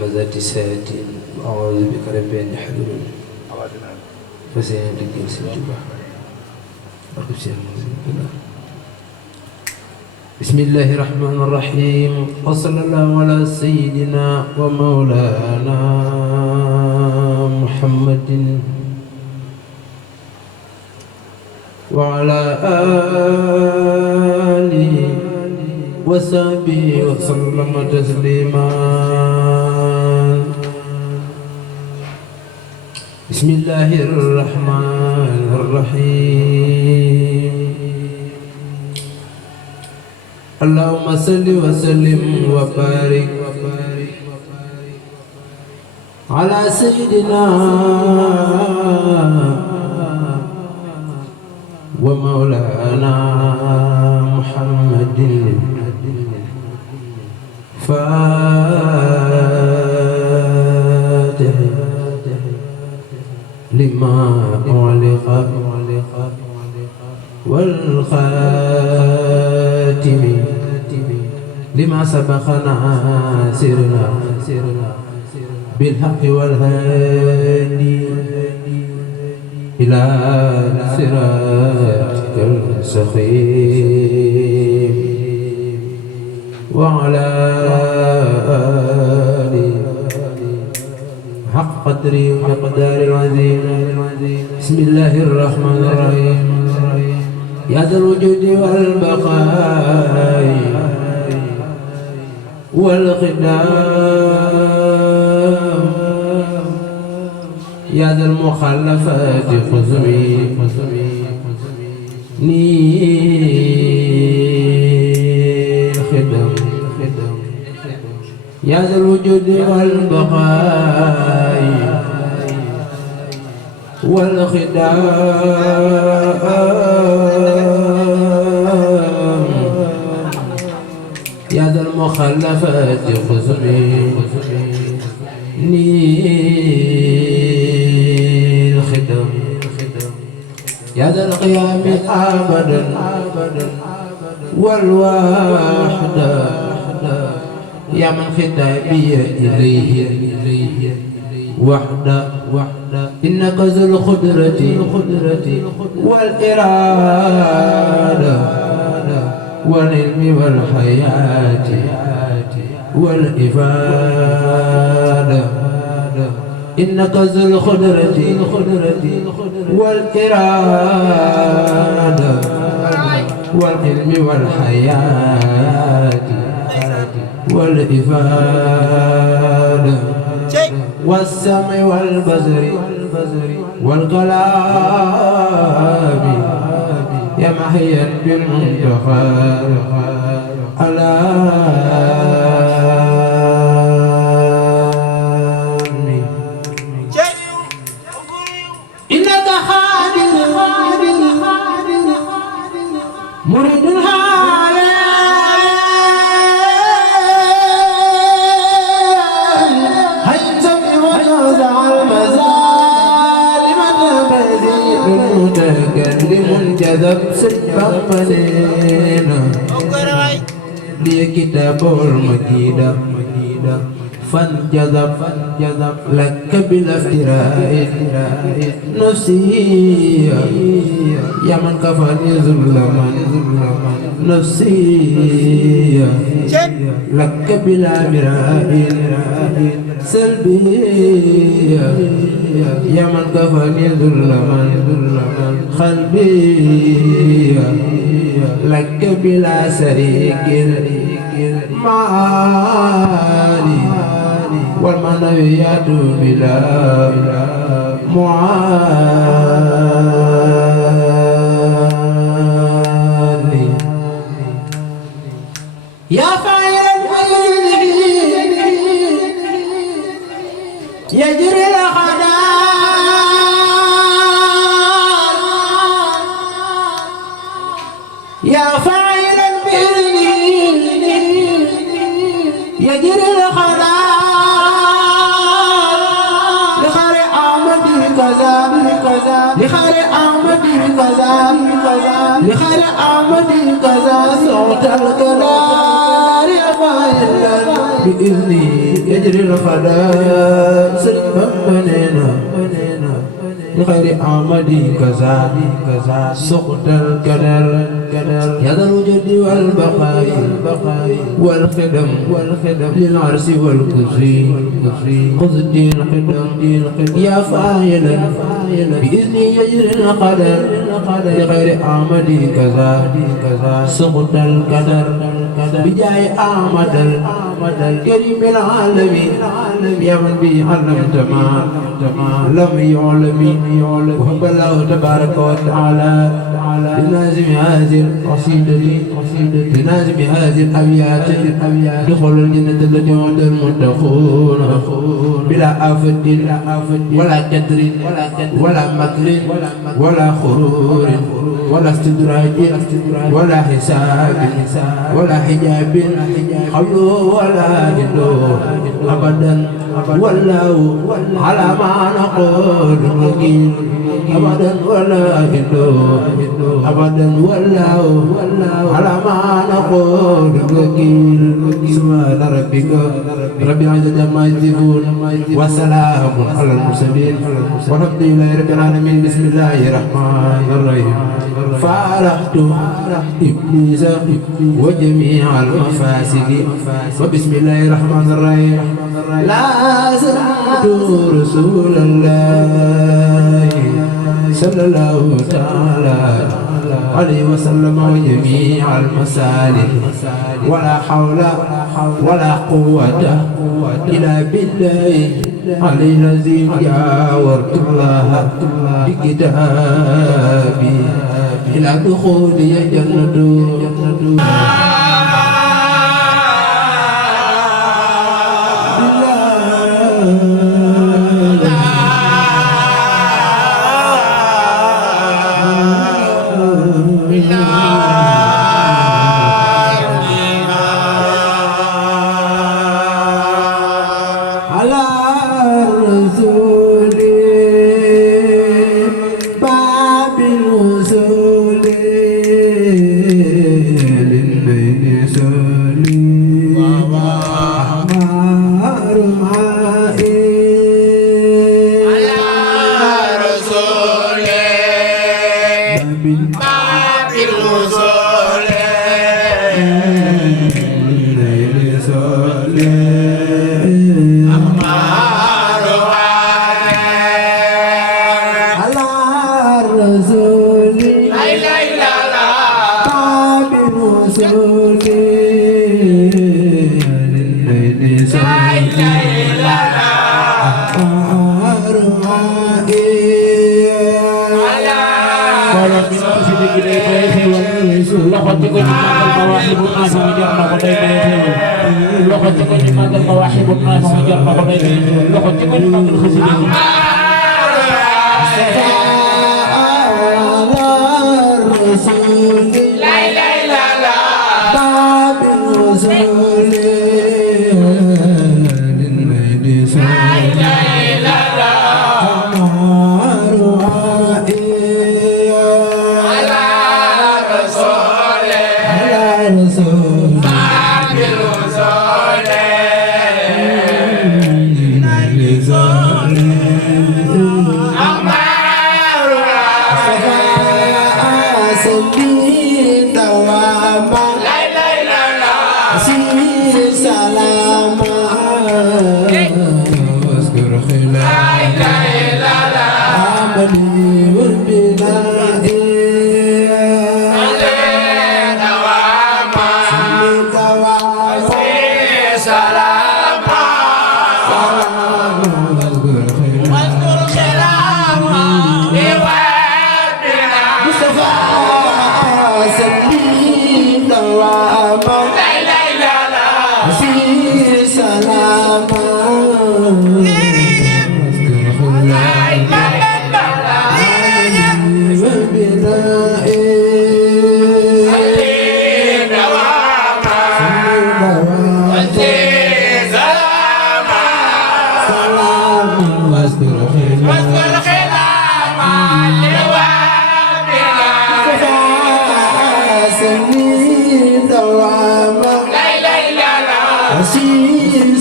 همزات الشياطين أعوذ بك رب أن يحضرون فسينا لكي سنجبه بسم الله الرحمن الرحيم وصلى الله على سيدنا ومولانا محمد وعلى آله وصحبه وسلم تسليما بسم الله الرحمن الرحيم اللهم صل وسلم وبارك على سيدنا ومولانا محمد فاتح لما أغلق والخاتم لما سبقنا سرنا بالحق والهادي إلى صراطك المستقيم وعلى آله حق قدره ومقدار العظيم بسم الله الرحمن الرحيم يا ذا الوجود والبقاء والخدام يا ذا المخلفات خذني خدم يا ذا الوجود والبقاء والخدام يا ذا المخلفات خذني خدم يا ذا القيام أبدا والوحدة يا من خطابي إليه وحدة إنك ذو القدرة والإرادة والعلم والحياة والإفادة إنك ذو القدرة والإرادة والعلم والحياة والإفادة والسمع والبصر والكلام يا محيا بالمنتقى على إنك حاضر مريد متكلم جذب سجفا منينا لي كتاب المكيدة فانجذب لك بالافتراء نفسي يا من كفاني ظلما نفسي لك بلا مراء سلبي يا من كفاني ظلما قلبي لك بلا شريك معاني والمعنويات بلا معاني يا فاعل الخير يجري الأقدار يا فاعل البر يجري الأقدار لخير أحمد كذا لخير أحمد كذا لخير أحمد كذا صوت القدار يا فاعل بإذني يجري الخدا سلم بنينا لخير أحمدي كذا سقط القدر يا ذا الوجود والبقاء والخدم للعرس والكرسي خذ الدين خدم يا فاعلا بإذني يجري القدر لخير أحمدي كذا سقط القدر بجاي أحمد الكريم العالمين يا من به علمت ما لم يعلم وهب الله تبارك وتعالى لنازم هذه القصيدة لنازم هذه الأبيات دخل الجنة التي وعد المتقون بلا آفة ولا كدر ولا مكر ولا خرور ولا استدراج ولا حساب ولا حجاب حول ولا هدو أبدا والله على ما نقول وكيل أبدا ولا هدو أبدا والله على ما نقول وكيل سبحان ربك رب العزة عما يصفون وسلام على المرسلين والحمد لله رب العالمين بسم الله الرحمن الرحيم فارحت إبليس وجميع المفاسد وبسم الله الرحمن الرحيم لا سمعت رسول الله صلى الله تعالى عليه وسلم وجميع المسالك ولا حول ولا قوة إلا بالله علي الذي جاورت الله بكتابي إلى دخولي جنة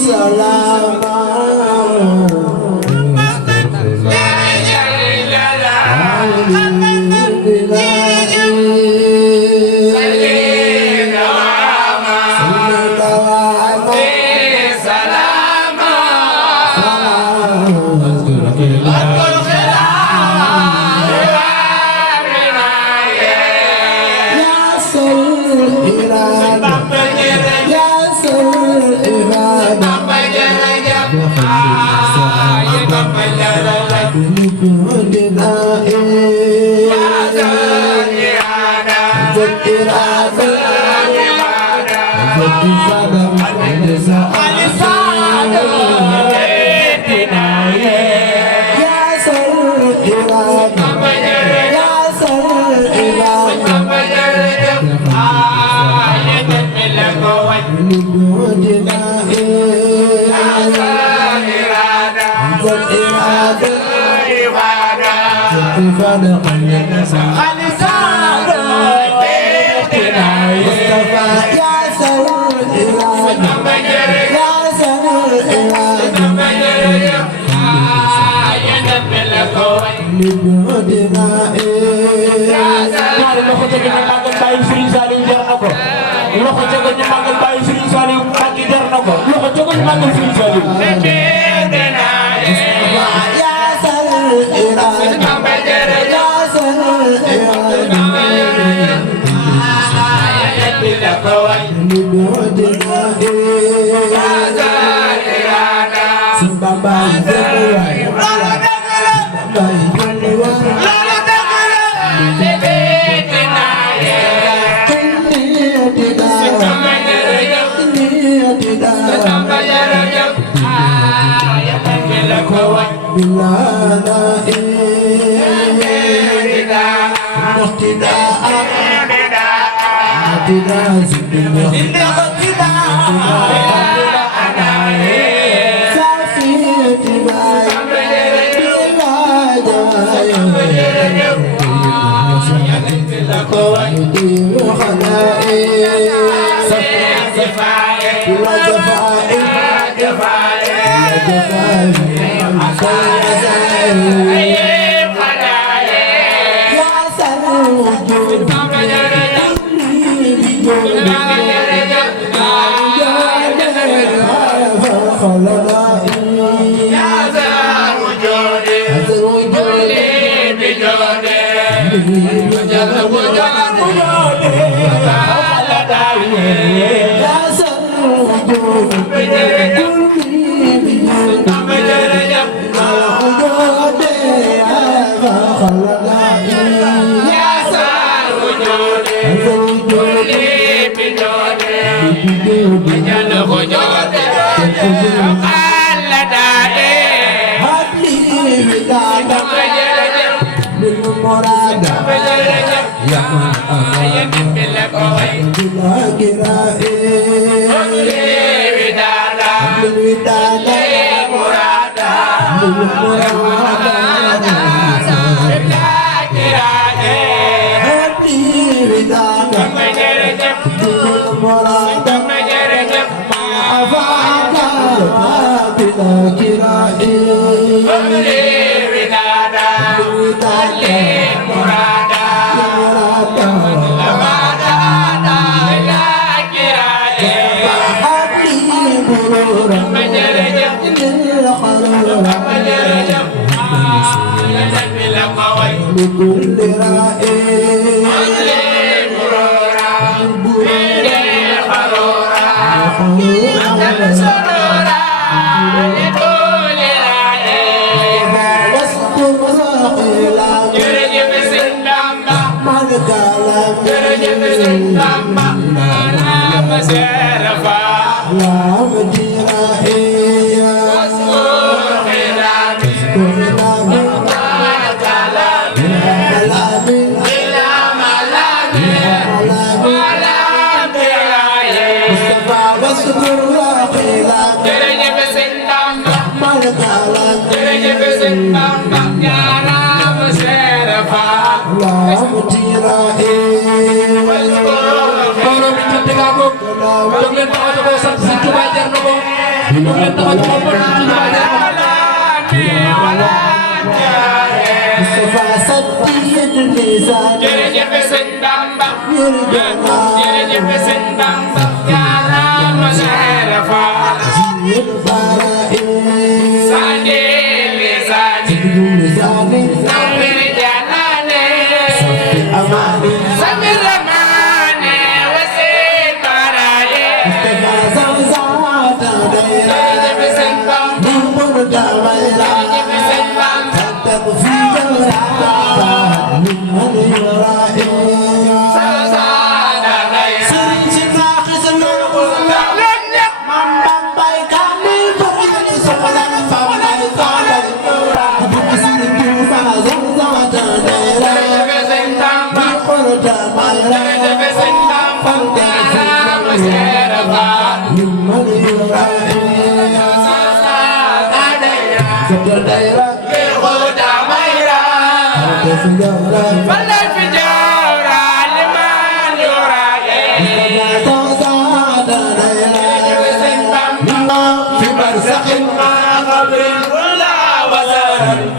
Salam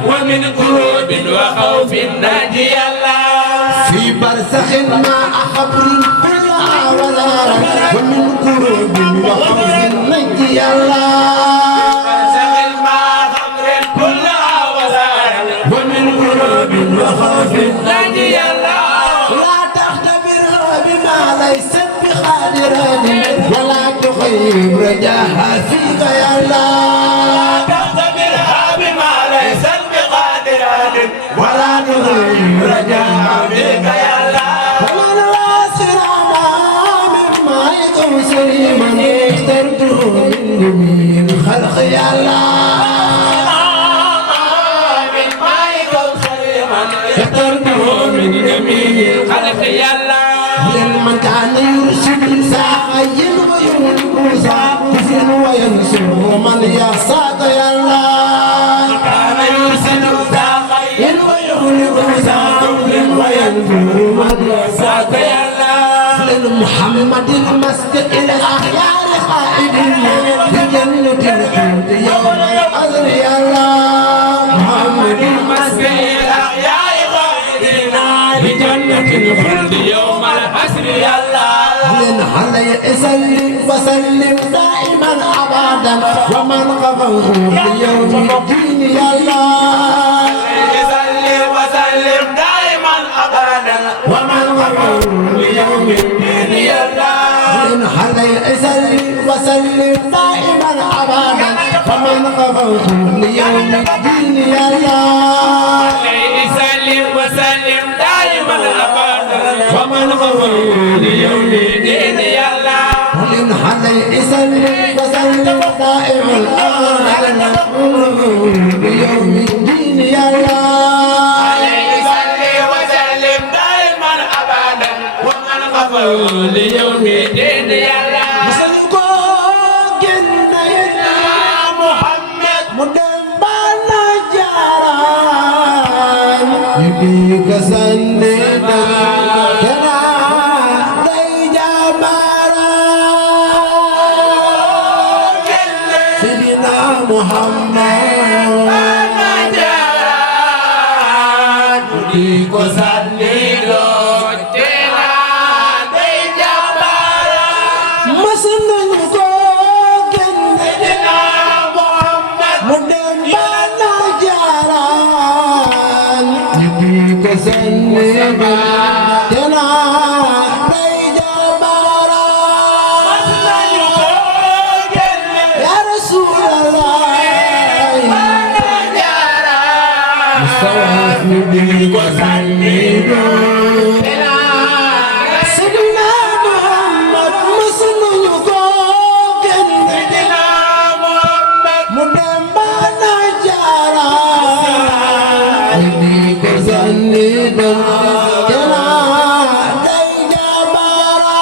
ومن قلوب وخوف نجي الله في برزخ مع خبر كل وزارة ومن قلوب وخوف نجي الله برزخ مع خبر كل وزارة ومن قلوب وخوف نجي الله لا تختبرها بما ليس بقادر ولا تخيب رجاها فيك يا الله تختبرها بما ليس بقادر ولا تخيب رجاها فيك يا الله ومن واسر مما يكون سليما اخترته من جميع الخلق يا الله اخترته من جميع الخلق يا الله لمن كان يرشد ساقين ويولد ساقين وينصر من يصاد يا الله كان يرسل ساقين ويولد ساقين وينصر من يصاد يا الله للمحمد المسجد الأخيار خائدين بجنة الخلد يوم الأجر يا الله محمد المسجد الأحياء خالدين بجنة الخلد يوم الحسر يا الله من علي سلم وسلم دائما أبدا ومن غفره بيوم الدين يا الله سلم وسلم دائما أبدا ومن غفر ليوم الدين يا الله من علي سلم وسلم دائما أبدا ومن غفره ليوم الدين يا الله سلم وسلم دائما أبدا ومن غفر ليوم الدين يا الله من علي سلم وسلم دائما أبدا بيوم الدين يا الله وسلم دائما أبدا ومن غفر ليوم الدين يا الله مسلكو جنة يا محمد مدمبانا جاران يبيك سندا كنا دي جامارا سيدنا محمد Di kosan nido tena day jabara مسلكو جنة Muhammad مدمبانا جاران يبيك سندا كنا دي جامارا يا رسول الله سيدنا محمد مسلوكو جنة مدمبانا جارا يبيك سندا كنا دي جبارا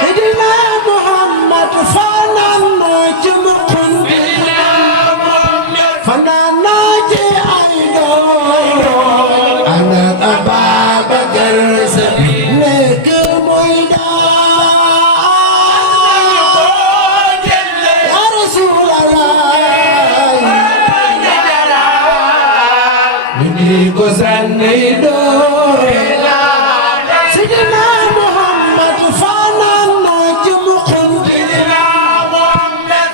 سيدنا محمد فنانا جمقن فنانا جي أيدو أنا أبا بكر لك مويدا يا رسول الله مني كسنيدو سيدنا محمد فنانا جمقن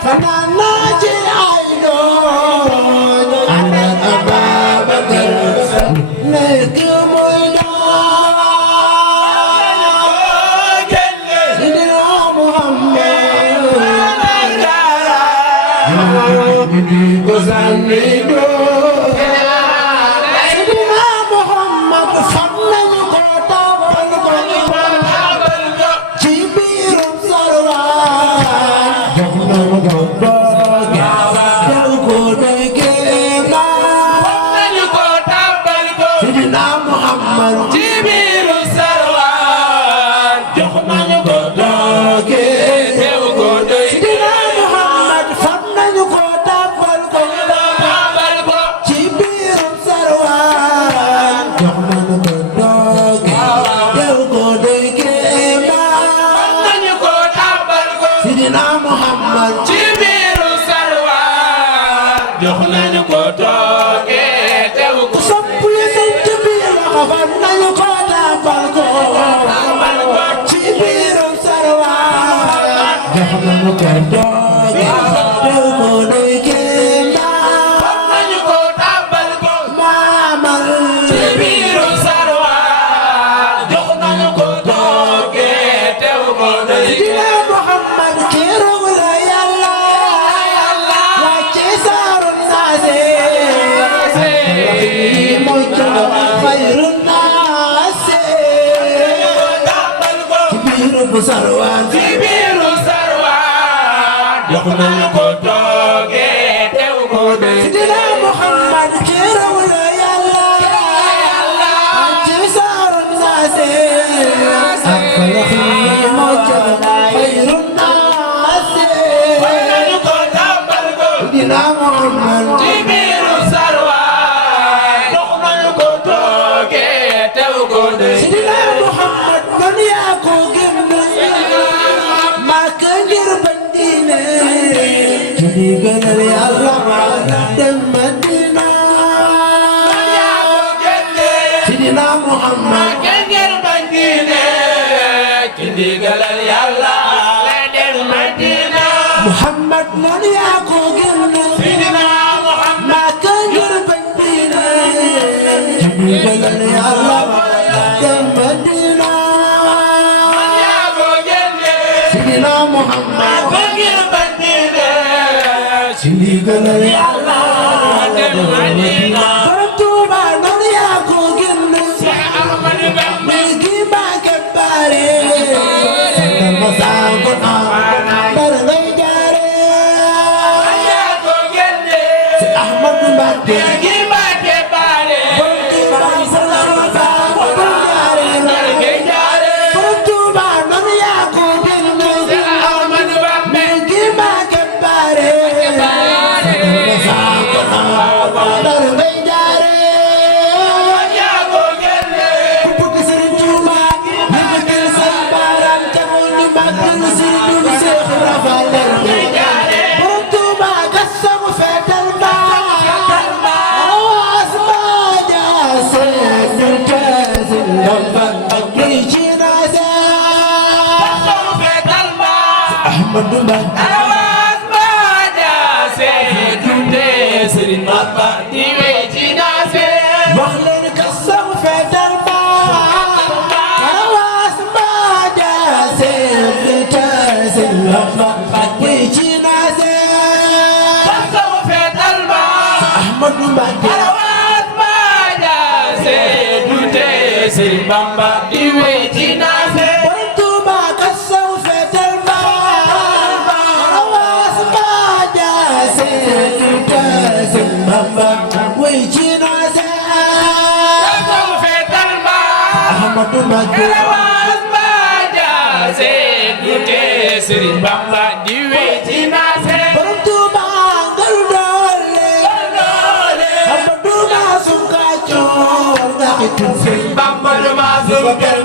فنانا جي أيدو أنا أبا بكر ko sànni doon Seydina Muhammad fam nañu ko tabal ko ci biirum sarwaan jox nañu ko dooge jaw ko doy kéema fam nañu ko tabal ko Seydina Muhammad ci biiru sarwaan jox nañu ko dooge teew ko doy Seydina Muhammad fam nañu ko tabal ko tabal ko ci biirum sarwaan jox nañu ko dooge jaw ko doy kéema fam nañu ko tabal ko Seydina Muhammad ci biiru sarwaan jox nañu ko tooge teew ko sopp Yonent bi loxo fan nañu ko tabal ko ci biirum sarwaan jox nañu ko dooge jaw ko doy kéema fam nañu ko tabal ko maamal ci biiru sarwaan jox nañu ko tooge teew ko doy Seydina Muhammad keroog la Yàlla wàcce saaru naase mooy coono xayru naase tabal ko ci biiru bu sarwaan ci biiru sarwaan jox nañu ko tooge teew ko doy Seydina Muhammad keroog la Yàlla wàcce saaru naase ak falax yi mooy coono xayru naase nañu ko tabal ko Seydina Muhammad ci biiru sarwaan jox nañu ko tooge teew ko doy Seydina Muhammad man yaa ko génn Makka ngir bañ diine ci ndigalal Yàlla dem Madina Seydina Muhammad ngir bañ diine ci ndigalal Yàlla la dem Madina Muhammad man yaa ko génn Seydina Muhammad Makka ngir bañ diine ci ndigalal Yàlla dem Madina yaa ko génne Seydina Muhammad ngir bañ diine ci ndigalal Yàlla dem Madina Borom Tuuba noonu yaa ko génn Ahmadu Bamba mi gi Mbàkke bare sandal ma saago naa bar ngay jaare yaa ko génne Ahmadu Mbàkke gi Mbàkke baale Borom Tuuba sandal ma saago bar jaare ngay jaare Borom Tuuba noonu yaa ko génn Ahmadu Bamba mi gi Mbàkke bare sandal ma saago naa bar ngay jaare yaa ko génne ku bëgg Sëriñ Tuuba yëkkatil say baaraam te mooy ni màggal Sëriñ Tuuba Seex Ibra Faal Borom Tuuba gas sama feetal ba awaas ba jaase ñu teesil Bamba luy ci naase soo feetal ma Ahmadu Mbàkke awaas ba jaase dunde Sëriñ Bamba di wey ci naase wax leen gas sama feetal ba awaas ba jaase ñu teesil Bamba luy ci naase soo feetal ma Ahmadu Mbàkke awaas ba jaase dunde Sëriñ Bamba di wey ci naase Borom Tuuba kasaw feetal ba awaas ba jaase ñu teesil Bamba way ci naase soo feetal ma Ahmadu Mbàkke awaas ba jaase dunde Sëriñ Bamba di wey ci naase Borom Tuuba ngal doole Ahmadu Maasum Kaacoor nga xitul Sëriñ Bamba du maasum ngal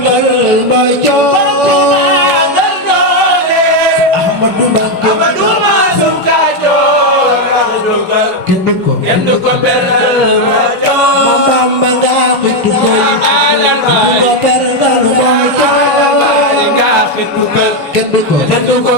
mooy coor Ahmadu Mbàkke Ahmadu maasum Kaajoor dugal kenn du ko beral ma joor ma Bamba nga xitul alal baay ko per ngal mooy coor nga xitu kenn du ko kenn du ko